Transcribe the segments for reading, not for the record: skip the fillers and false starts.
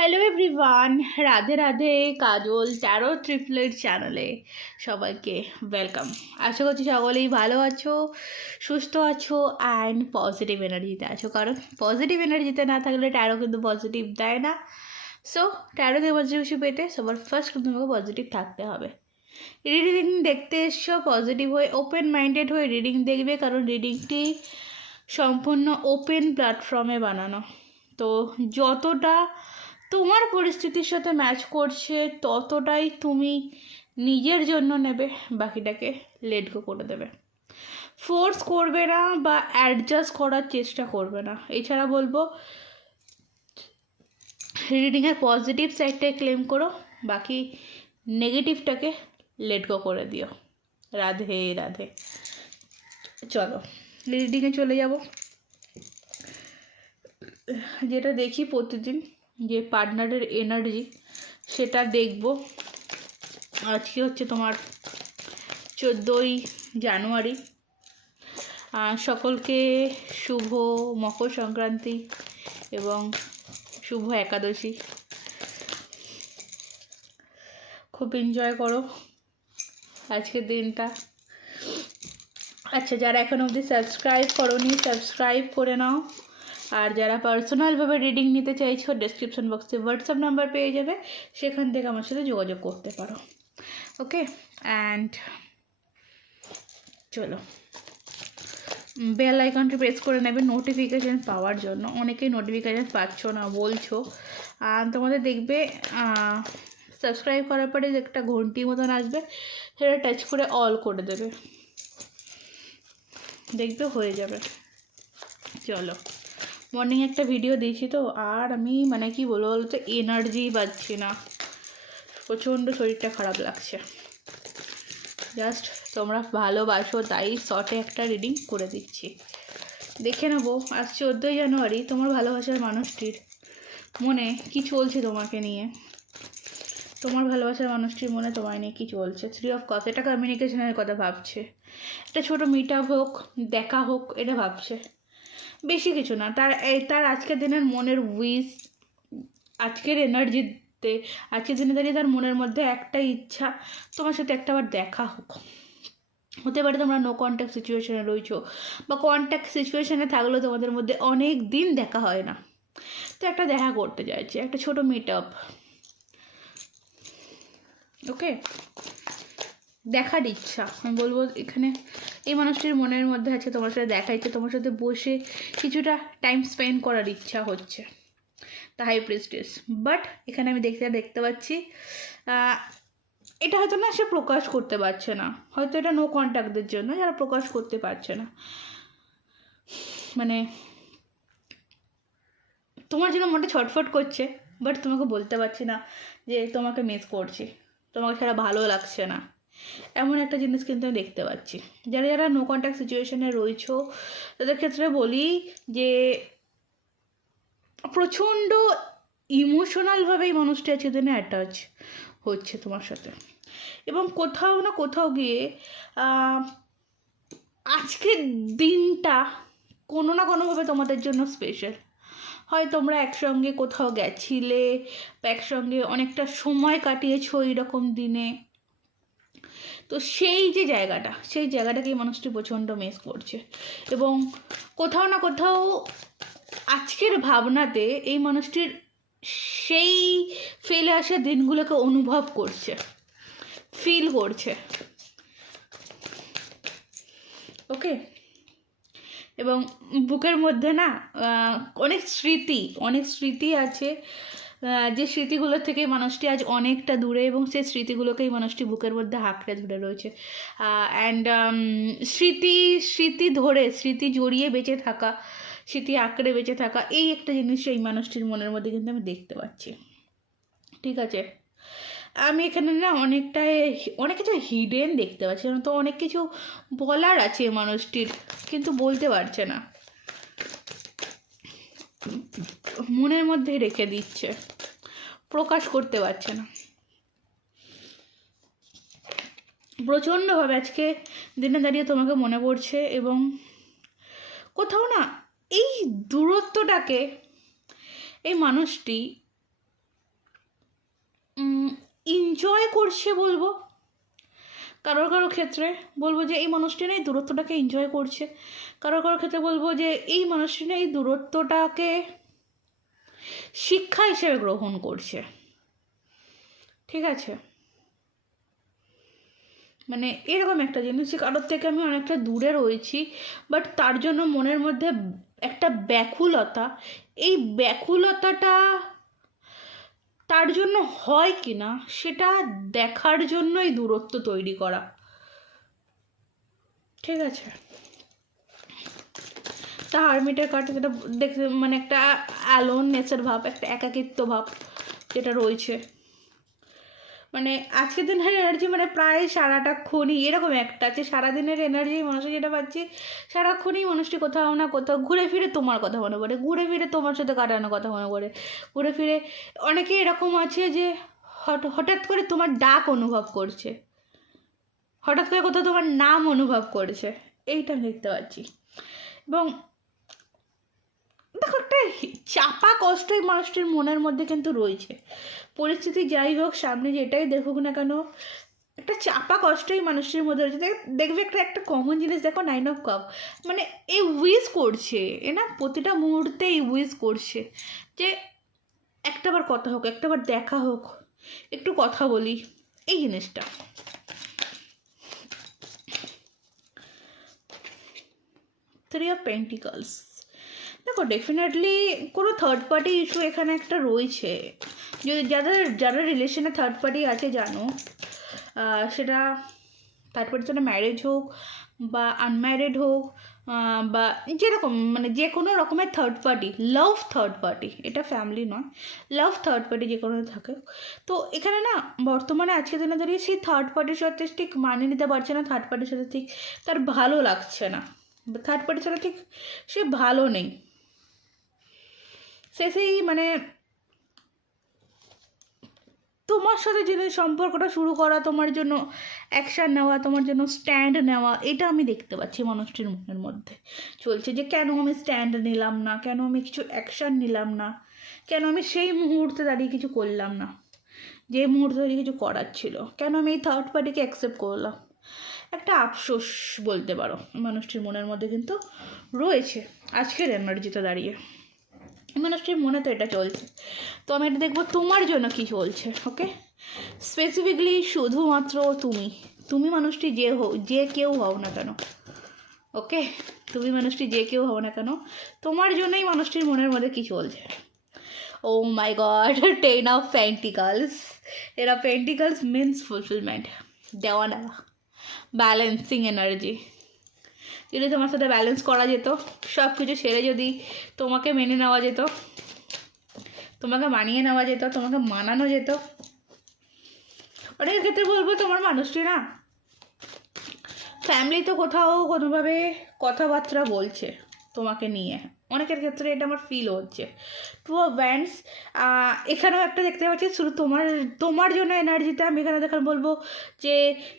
Hello everyone, Radhe Radhe. Kajal tarot triplet চ্যানেলে সবাইকে welcome. আশা করছি সকলেই ভালো আছো, সুস্থ আছো অ্যান্ড পজিটিভ এনার্জিতে আছো, কারণ পজিটিভ এনার্জিতে না থাকলে ট্যারো কিন্তু পজিটিভ দেয় না। সো ট্যারো থেকে পজিটিভ পেতে সবার ফার্স্ট কিন্তু তোমাকে পজিটিভ থাকতে হবে। রিডিং দেখতে এসছো, পজিটিভ হয়ে ওপেন মাইন্ডেড হয়ে রিডিং দেখবে, কারণ রিডিংটি সম্পূর্ণ ওপেন প্ল্যাটফর্মে বানানো। তো যতটা তোমার পরিস্থিতির সাথে ম্যাচ করছে ততটাই তুমি নিজের জন্য নেবে, বাকিটাকে লেট গো করে দেবে। ফোর্স করবে না বা অ্যাডজাস্ট করার চেষ্টা করবে না। এছাড়া বলবো রিডিংয়ের পজিটিভ সাইডটাই ক্লেম করো, বাকি নেগেটিভটাকে লেট গো করে দিও। রাধে রাধে। চলো রিডিংয়ে চলে যাব। যেটা দেখি প্রতিদিন যে পার্টনারের এনার্জি, সেটা দেখব। আজকে হচ্ছে তোমার 14ই জানুয়ারি। সকলকে শুভ মকর সংক্রান্তি এবং শুভ একাদশী। খুব এনজয় করো আজকের দিনটা। আচ্ছা, যারা এখন অবধি সাবস্ক্রাইব করোনি সাবস্ক্রাইব করে নাও। আর যারা পার্সোনালভাবে রিডিং নিতে চাইছো, ডেসক্রিপশন বক্সে হোয়াটসঅ্যাপ নাম্বার পেয়ে যাবে, সেখান থেকে আমার সাথে যোগাযোগ করতে পারো। ওকে, অ্যান্ড চলো বেল আইকনটি প্রেস করে নেবে নোটিফিকেশান পাওয়ার জন্য। অনেকেই নোটিফিকেশান পাচ্ছ না বলছো, আর তোমাদের দেখবে সাবস্ক্রাইব করার পরে একটা ঘন্টি মতন আসবে, সেটা টাচ করে অল করে দেবে, দেখবে হয়ে যাবে। চলো, মর্নিং একটা ভিডিও দিয়েছি তো, আর আমি কি বলবো বলতো, এনার্জি পাচ্ছি না, প্রচণ্ড শরীরটা খারাপ লাগছে। জাস্ট তোমরা ভালোবাসো তাই শর্টে একটা রিডিং করে দিচ্ছি। দেখে নেবো আজ 14ই জানুয়ারি তোমার ভালোবাসার মানুষটির মনে কি চলছে তোমাকে নিয়ে। তোমার ভালোবাসার মানুষটির মনে তোমায় নিয়ে কী চলছে। 3 অফ কাপস, এটা কমিউনিকেশনের কথা ভাবছে, একটা ছোটো মিট আপ হোক, দেখা হোক, এটা ভাবছে, বেশি কিছু না। তার আজকের দিনের মনের উইশ, আজকের এনার্জিতে, আজকের দিনে দাঁড়িয়ে তার মনের মধ্যে একটাই ইচ্ছা, তোমার সাথে একটাবার দেখা হোক। হতে পারে তোমরা নো কন্ট্যাক্ট সিচুয়েশনে রয়েছো, বা কন্ট্যাক্ট সিচুয়েশনে থাকলেও তোমাদের মধ্যে অনেক দিন দেখা হয় না, তো একটা দেখা করতে চাইছে, একটা ছোটো মিট আপ। ওকে, দেখার ইচ্ছা, আমি বলবো এখানে এই মানুষটির মনের মধ্যে আছে তোমার সাথে দেখা ইচ্ছে, তোমার সাথে বসে কিছুটা টাইম স্পেন্ড করার ইচ্ছা হচ্ছে, দ্য হাই প্রিস্টেস। বাট এখানে আমি দেখতে পাচ্ছি এটা হয়তো না সে প্রকাশ করতে পারছে না, হয়তো এটা নো কন্ট্যাক্টদের জন্য, যারা প্রকাশ করতে পারছে না। তোমার জন্য মনটা ছটফট করছে, বাট তোমাকে বলতে পারছি না যে তোমাকে মিস করছি, তোমাকে ছাড়া ভালো লাগছে না, এমন একটা জিনিস কিন্তু আমি দেখতে পাচ্ছি। যারা যারা নো কন্ট্যাক্ট সিচুয়েশনে রয়েছো তাদের ক্ষেত্রে বলি যে প্রচণ্ড ইমোশনালভাবে এই মানুষটি আছে দিনে অ্যাটাচ হচ্ছে তোমার সাথে, এবং কোথাও না কোথাও গিয়ে আজকের দিনটা কোনো না কোনোভাবে তোমাদের জন্য স্পেশাল। হয় তোমরা একসঙ্গে কোথাও গেছিলে, বা একসঙ্গে অনেকটা সময় কাটিয়েছো এইরকম দিনে, তো সেই জায়গাটাকে এই মানুষটি প্রচণ্ড মিস করছে, এবং কোথাও না কোথাও আজকের ভাবনাতে এই মানুষটির সেই ফেলে আসা দিনগুলোকে অনুভব করছে, ফিল করছে। ওকে, এবং বুকের মধ্যে না অনেক স্মৃতি আছে, যে স্মৃতিগুলো থেকে মানুষটি আজ অনেকটা দূরে, এবং সেই স্মৃতিগুলোকেই মানুষটি বুকের মধ্যে আঁকড়ে ধরে রয়েছে। অ্যান্ড স্মৃতি জড়িয়ে বেঁচে থাকা, স্মৃতি আঁকড়ে বেঁচে থাকা, এই একটা জিনিস এই মানুষটির মনের মধ্যে কিন্তু আমি দেখতে পাচ্ছি। ঠিক আছে, আমি এখানে না অনেক কিছু হিডেন দেখতে পাচ্ছি, তো অনেক কিছু বলার আছে মানুষটির, কিন্তু বলতে পারছে না, মনের মধ্যে রেখে দিচ্ছে, প্রকাশ করতে পারছে না। প্রচণ্ডভাবে আজকে দিনে দাঁড়িয়ে তোমাকে মনে পড়ছে, এবং কোথাও না এই দূরত্বটাকে এই মানুষটি এনজয় করছে বলবো, কারোর ক্ষেত্রে বলবো যে এই মানুষটি না এই দূরত্বটাকে এনজয় করছে, কারোর ক্ষেত্রে বলবো যে এই মানুষটি না এই দূরত্বটাকে শিক্ষা হিসেবে গ্রহণ করছে। ঠিক আছে, মানে এরকম একটা জিনিস যে কারোর থেকে আমি অনেকটা দূরে রয়েছি, বাট তার জন্য মনের মধ্যে একটা ব্যাকুলতা, এই ব্যাকুলতাটা তার জন্য হয় কি না সেটা দেখার জন্যই দূরত্ব তৈরি করা। ঠিক আছে, তা হারমিটের কার্ড যেটা দেখতে মানে একটা অ্যালোননেসের ভাব, একটা একাকিত্ব ভাব যেটা রয়েছে, মানে আজকের দিনের এনার্জি মানে প্রায় সারাটাক্ষণই এরকম একটা যে সারাদিনের এনার্জি মানুষের যেটা পাচ্ছি, সারাক্ষণই মানুষটি কোথাও না কোথাও ঘুরে ফিরে তোমার কথা মনে পড়ে, ঘুরে ফিরে তোমার সাথে কাটানো কথা মনে পড়ে, ঘুরে ফিরে অনেকে এরকম আছে যে হঠাৎ করে তোমার ডাক অনুভব করছে, হঠাৎ করে কোথাও তোমার নাম অনুভব করেছে, এইটা আমি দেখতে পাচ্ছি। এবং দেখো একটা চাপা কষ্ট এই মানুষটির মনের মধ্যে কিন্তু রয়েছে, পরিস্থিতি যাই হোক সামনে যেটাই দেখুক না কেন একটা চাপা কষ্ট এই মানুষটির মধ্যে রয়েছে। দেখবে একটা কমন জিনিস দেখো, 9 অফ কাপ, মানে এই উইশ করছে, এ না প্রতিটা মুহূর্তে এই উইশ করছে যে একটাবার কথা হোক, একটাবার দেখা হোক, একটু কথা বলি, এই জিনিসটা। থ্রি অফ পেন্টিকলস, দেখো ডেফিনেটলি কোনো থার্ড পার্টি ইস্যু এখানে একটা রয়েছে, যদি যারা রিলেশনে থার্ড পার্টি আছে জানো, সেটা থার্ড পার্টির জন্য ম্যারেজ হোক বা আনম্যারিড হোক, বা যেরকম মানে যে কোনো রকমের থার্ড পার্টি, লাভ থার্ড পার্টি, এটা ফ্যামিলি নয়, লাভ থার্ড পার্টি যে কোনো থাকে। তো এখানে না বর্তমানে আজকের দিনে দাঁড়িয়ে সেই থার্ড পার্টির সাথে ঠিক মানিয়ে নিতে পারছে না, থার্ড পার্টির সাথে ঠিক তার ভালো লাগছে না, থার্ড পার্টির সাথে ঠিক সে ভালো নেই, সেই মানে তোমার সাথে যে সম্পর্কটা শুরু করা, তোমার জন্য অ্যাকশান নেওয়া, তোমার জন্য স্ট্যান্ড নেওয়া, এটা আমি দেখতে পাচ্ছি মানুষটির মনের মধ্যে চলছে যে কেন আমি স্ট্যান্ড নিলাম না, কেন আমি কিছু অ্যাকশান নিলাম না, কেন আমি সেই মুহূর্তে দাঁড়িয়ে কিছু করলাম না, যে মুহূর্তে দাঁড়িয়ে কিছু করার ছিল, কেন আমি এই থার্ড পার্টিকে অ্যাকসেপ্ট করলাম, একটা আফসোস বলতে পারো মানুষটির মনের মধ্যে কিন্তু রয়েছে আজকের এনার্জিতে দাঁড়িয়ে, মানুষটির মনে তো এটা চলছে। তো আমি এটা দেখবো তোমার জন্য কি চলছে। ওকে, স্পেসিফিকলি শুধুমাত্র তুমি মানুষটি যে কেউ হও না কেন, ওকে, তুমি মানুষটি যে কেউ হও না কেন, তোমার জন্যই মানুষটির মনের মধ্যে কি চলছে। ও মাই গড, 10 অফ পেন্টিকলস, এরা পেন্টিকলস মিন্স ফুলফিলমেন্ট, দেওয়া নেওয়া, ব্যালেন্সিং এনার্জি। যদি তোমার সাথে ব্যালেন্স করা যেত, সব কিছু ছেড়ে যদি তোমাকে মেনে নেওয়া যেত, তোমাকে মানিয়ে নেওয়া যেত, তোমাকে মানানো যেত, অনেকের ক্ষেত্রে বলবো তোমার মানুষটি না ফ্যামিলি তো কোথাও কোনোভাবে কথাবার্তা বলছে তোমাকে নিয়ে, অনেকের ক্ষেত্রে এটা আমার ফিল হচ্ছে। টু অফ ওয়ান্ডস, এখানেও একটা দেখতে পাচ্ছি শুধু তোমার জন্য এনার্জিতে আমি এখানে দেখার বলবো যে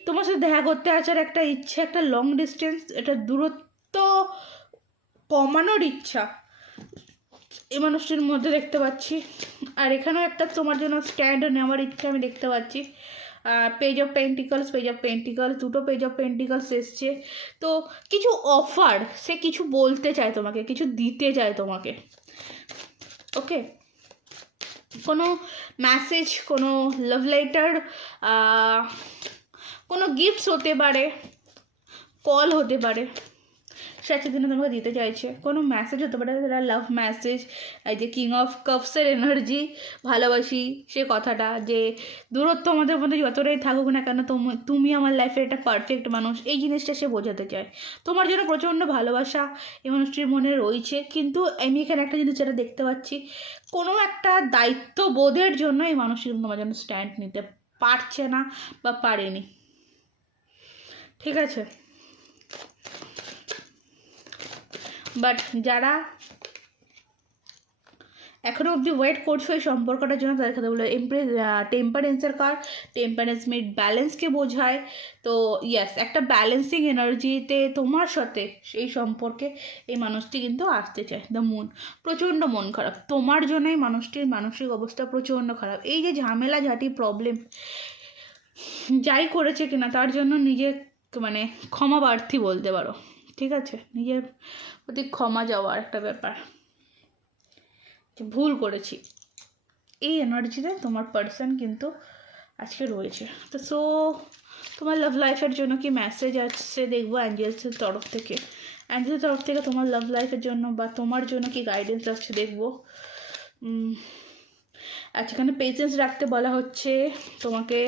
তোমার সাথে দেখা করতে আসার একটা ইচ্ছা, একটা লং ডিস্টেন্স, এটা দূরত্ব কমানোর ইচ্ছা এই মানুষটির মধ্যে দেখতে পাচ্ছি। আর এখানেও একটা তোমার জন্য স্ট্যান্ড নেওয়ার ইচ্ছা আমি দেখতে পাচ্ছি। পেজ অফ পেন্টিকলস, দুটো পেজ অফ পেন্টিকলস এসছে। তো কিছু অফার, সে কিছু বলতে চায় তোমাকে, কিছু দিতে চায় তোমাকে, ওকে, কোনো মেসেজ, কোনো লাভ লেটার, কোনো গিফটস হতে পারে, কল হতে পারে, সে আজকের দিনে তোমাকে দিতে চাইছে, কোনো মেসেজ হতে পারে, সেটা লাভ মেসেজ, এই যে কিং অফ কাপসের এনার্জি, ভালোবাসি সে কথাটা, যে দূরত্ব আমাদের মধ্যে যতটাই থাকুক না কেন তুমি আমার লাইফের একটা পারফেক্ট মানুষ, এই জিনিসটা সে বোঝাতে চায়। তোমার জন্য প্রচণ্ড ভালোবাসা এই মানুষটির মনে রয়েছে, কিন্তু আমি এখানে একটা জিনিস যেটা দেখতে পাচ্ছি, কোনো একটা দায়িত্ববোধের জন্য এই মানুষটি তোমার জন্য স্ট্যান্ড নিতে পারছে না বা পারেনি। ঠিক আছে, বাট যারা এখনও অবধি ওয়েট করছো এই সম্পর্কটার জন্য, তাদের কথা বলে টেম্পারেন্সের কার্ড, টেম্পারেন্স মিড ব্যালেন্সকে বোঝায়। তো ইয়াস, একটা ব্যালেন্সিং এনার্জিতে তোমার সাথে এই সম্পর্কে এই মানুষটি কিন্তু আসতে চায়। দ্য মুন, প্রচণ্ড মন খারাপ তোমার জন্য, এই মানুষটির মানসিক অবস্থা প্রচণ্ড খারাপ। এই যে ঝামেলা ঝাঁটি প্রবলেম যাই করেছে কিনা তার জন্য নিজে মানে ক্ষমা প্রার্থী বলতে পারো, ঠিক আছে, নিজের প্রতি ক্ষমা যাওয়ার একটা ব্যাপার, ভুল করেছি, এই এনার্জিতে তোমার পার্সন কিন্তু আজকে রয়েছে। তো সো তোমার লাভ লাইফের জন্য কি মেসেজ আসছে দেখবো অ্যাঞ্জেলসের তরফ থেকে, অ্যাঞ্জেলসের তরফ থেকে তোমার লাভ লাইফের জন্য বা তোমার জন্য কি গাইডেন্স আসছে দেখবো। আচ্ছা, এখানে পেশেন্স রাখতে বলা হচ্ছে তোমাকে,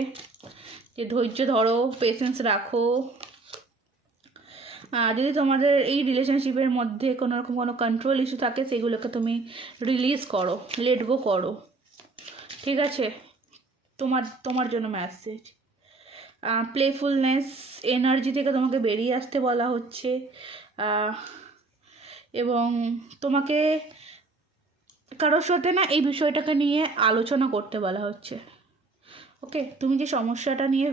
যে ধৈর্য ধরো, পেশেন্স রাখো। যদি তোমাদের এই রিলেশনশিপের মধ্যে কোনো রকম কোনো কন্ট্রোল ইস্যু থাকে সেগুলোকে তুমি রিলিজ করো, লেট গো করো, ঠিক আছে। তোমার জন্য মেসেজ, প্লেফুলনেস এনার্জি থেকে তোমাকে বেরিয়ে আসতে বলা হচ্ছে, এবং তোমাকে কারোর সাথে না এই বিষয়টাকে নিয়ে আলোচনা করতে বলা হচ্ছে। ওকে, তুমি যে সমস্যাটা নিয়ে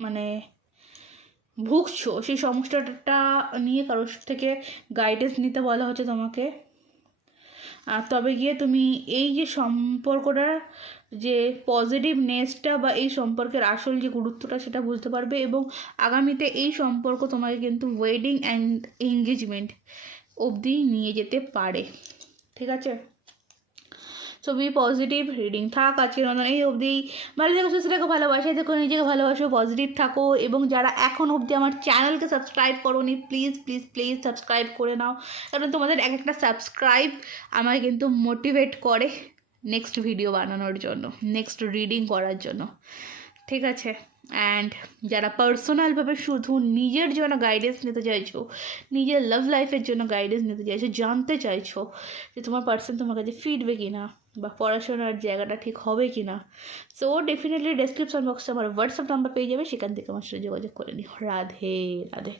মানে ভুগছো সেই সমস্যাটা নিয়ে কারোর থেকে গাইডেন্স নিতে বলা হচ্ছে তোমাকে। তবে গিয়ে তুমি এই যে সম্পর্কটার যে পজিটিভনেসটা বা এই সম্পর্কের আসল যে গুরুত্বটা সেটা বুঝতে পারবে, এবং আগামীতে এই সম্পর্ক তোমাকে কিন্তু ওয়েডিং অ্যান্ড এঙ্গেজমেন্ট অবধি নিয়ে যেতে পারে, ঠিক আছে। সো বি পজিটিভ, রিডিং থাক আজকের মতন এই অবধি। ভালো থেকো, সুস্থ থেকো, ভালোবাসায় থেকো, নিজেকে ভালোবাসো, পজিটিভ থাকো, এবং যারা এখন অবধি আমার চ্যানেলকে সাবস্ক্রাইব করোনি প্লিজ প্লিজ প্লিজ সাবস্ক্রাইব করে নাও, কারণ তোমাদের এক একটা সাবস্ক্রাইব আমায় কিন্তু মোটিভেট করে নেক্সট ভিডিও বানানোর জন্য, নেক্সট রিডিং করার জন্য, ঠিক আছে। অ্যান্ড যারা পার্সোনালভাবে শুধু নিজের জন্য গাইডেন্স নিতে চাইছো, নিজের লাভ লাইফের জন্য গাইডেন্স নিতে চাইছো, জানতে চাইছো যে তোমার পার্সন তোমার কাছে ফিরবে কি না বা পড়াশোনার জায়গাটা ঠিক হবে কি না, সো ডেফিনেটলি ডেসক্রিপশন বক্সে আমার হোয়াটসঅ্যাপ নাম্বার পেয়ে যাবে, সেখান থেকে আমার সাথে যোগাযোগ করে নিও। রাধে রাধে।